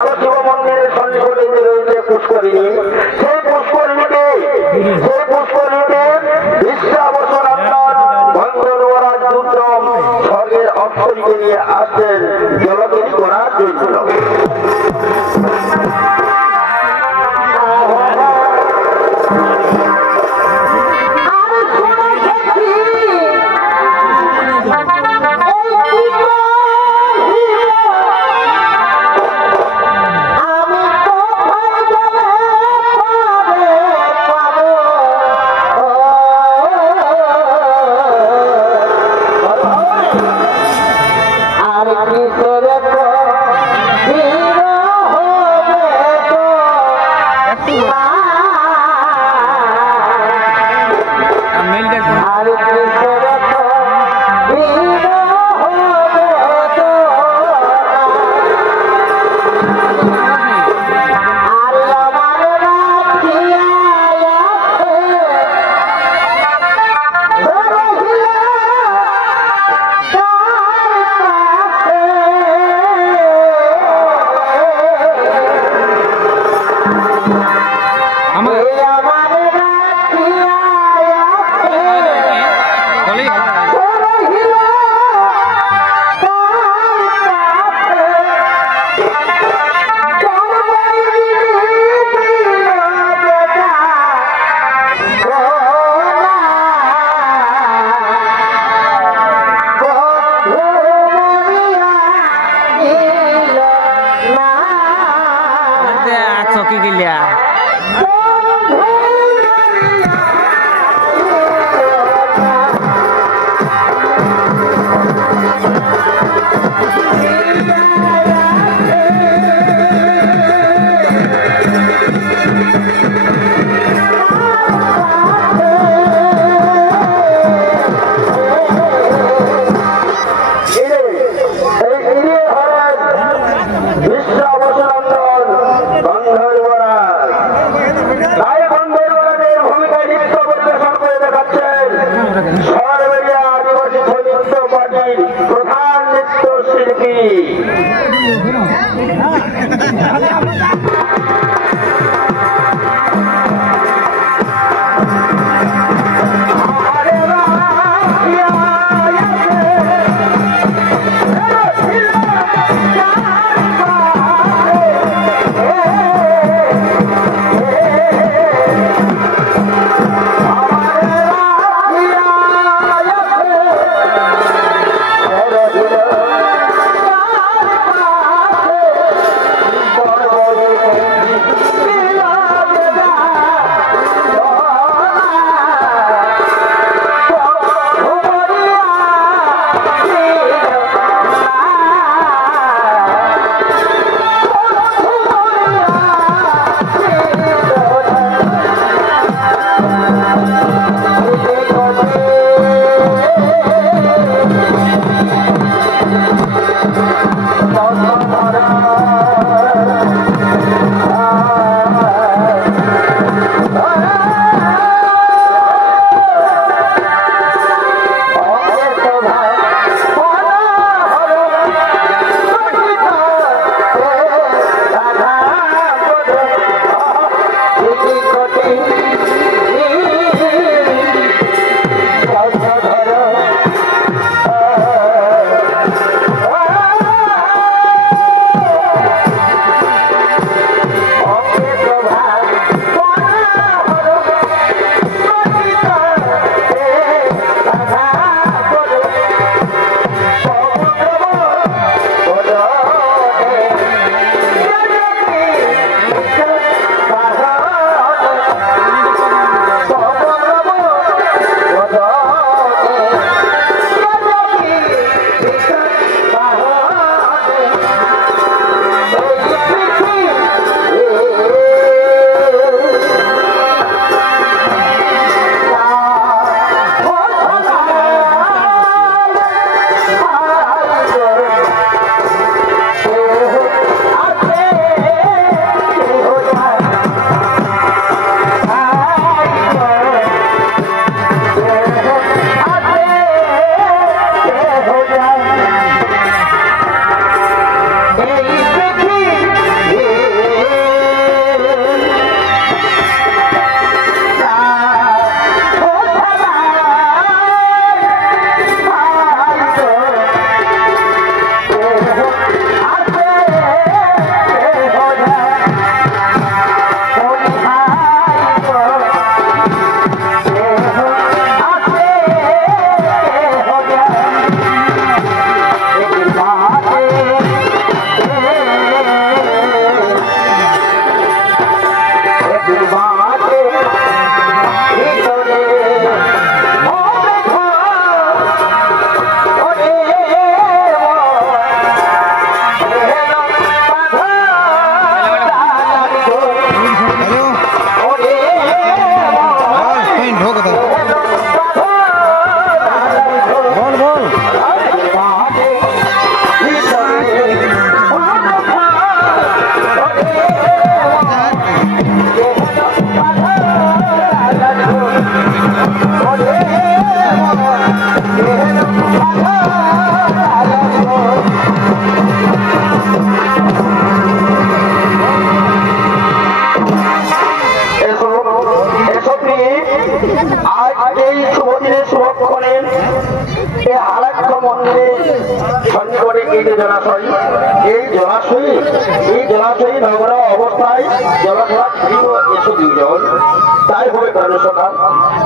শিব মন্দিরের সন্নিকটে রয়েছে পুষ্করিণী। সেই পুষ্করিণীতে বিশ্বাবসনন্দন ভঙ্গনবরাজ রুদ্রম স্বর্গের অপ্সরীকে নিয়ে আসছেন জলকেলী করার জন্য।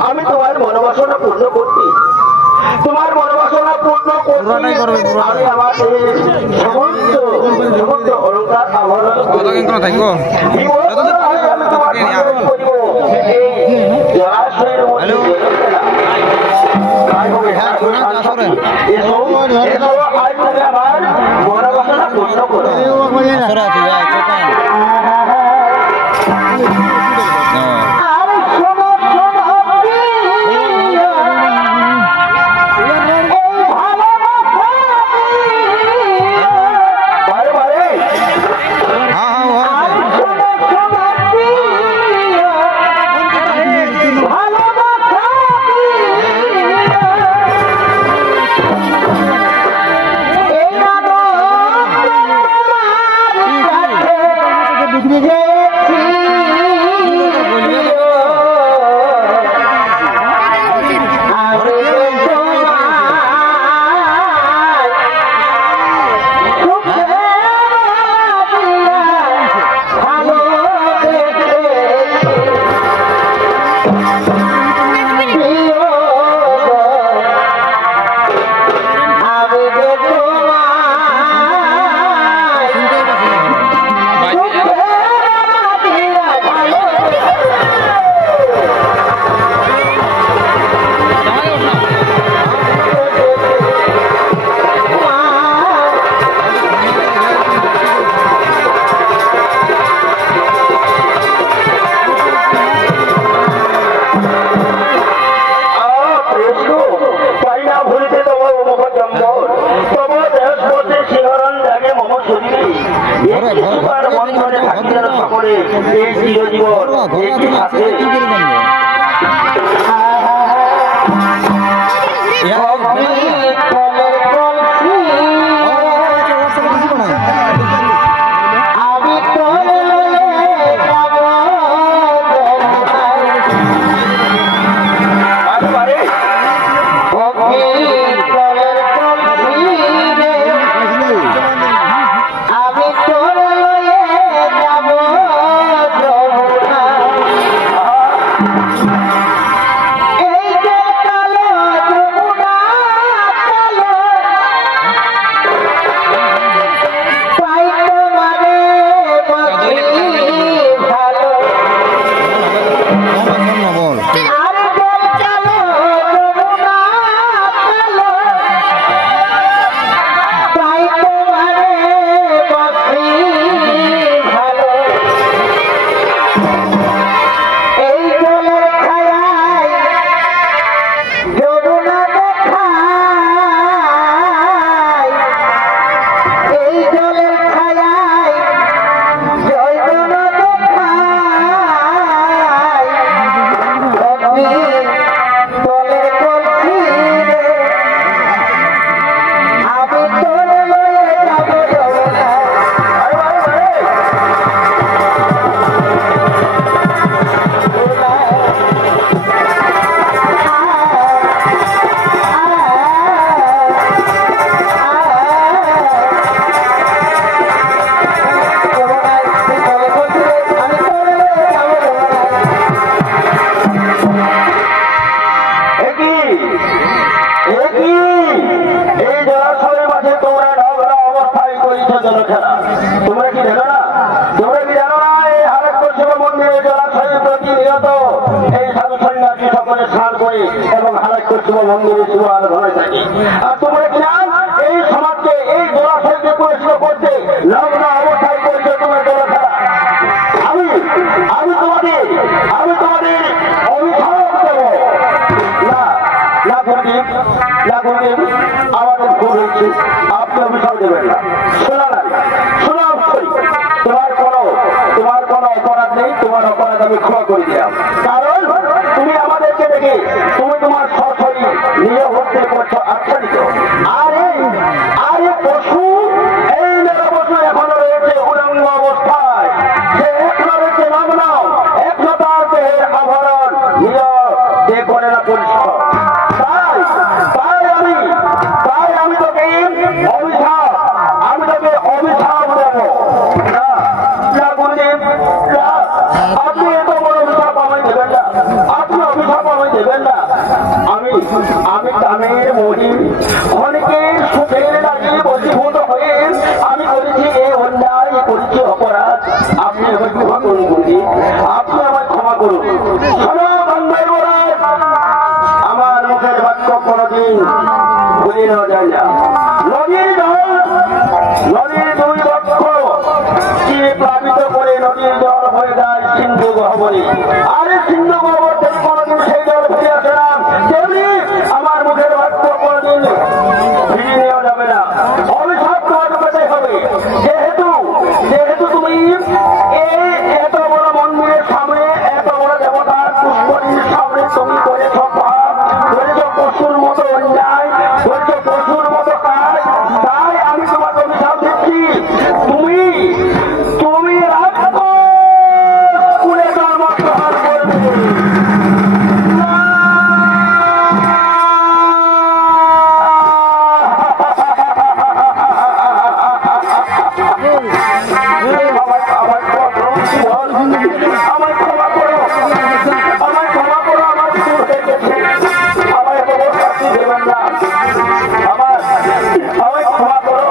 আমি তোমার মনোবাসনা পূর্ণ করতে তোমার মনোবাসনা পূর্ণ করতে আমি আমার সমস্ত অলঙ্কার আভরণ জলাশয়ের মধ্যে আমার মনোবাসনা পূর্ণ করো। তোমার অপরাধ আমি ক্ষমা করে দিলাম, কারণ তুমি আমাদেরকে দেখে তুমি তোমার সরাসরি নিয়ে হত্যা করছো আচ্ছাদিত। আরে আরে পশু, এই মেরা পশু এখনো রয়েছে উলঙ্গ অবস্থায়, সে এখনো রয়েছে নগ্ন, এখনো তার দেহের আভরণ নিয়ে যে করে না পরিষ্কার। তাই আমি তোকে অভিশাপ, আমি তোকে অভিশাপ দেবো না। আপনি এত বড় অভিশাপ আমায় দেবেন না, আপনি অভিশাপ আমায় দেবেন না। আমি কামের মরি অনেকের সুখের লাগে বসীভূত হয়ে আমি করেছি এ অন্যায়, করেছি অপরাধ। আপনি আমায় ক্ষমা করুন গুরুজি, আপনি আমায় ক্ষমা করুন। আমার মুখের বাক্য কোনদিন ভুলে নেওয়া যায় না। নদীর জল, নদীর দুই লক্ষ প্লাবিত করে নদীর জল হয়ে যায় সিন্ধু গহ্বরে। আরে সিন্ধু গহ্বর থেকে কোনদিন সেই জল ফিরে আসে না। তেমনি আমার মুখের বাক্য কোনদিন ফিরিয়ে নেওয়া যাবে না। অভিশাপ তোমাকে পেতে হবে। যেহেতু তুমি এই এত বড় মন্দিরের সামনে, এত বড় দেবতার পুষ্করিণীর সামনে তুমি করেছ পাপ, করেছ পশুর মতো অন্যায়, করেছ পশুর মতো কাজ, তাই আমি তোমাকে অভিশাপ দিচ্ছি। তুমি রাক্ষসকুলে জন্মগ্রহণ করবে। আমার ক্ষমা করো, আমার ক্ষমা করো, আমার ভুল হয়ে গেছে, আমার এত বড় শাস্তি দেবেন না, আমায় ক্ষমা করো।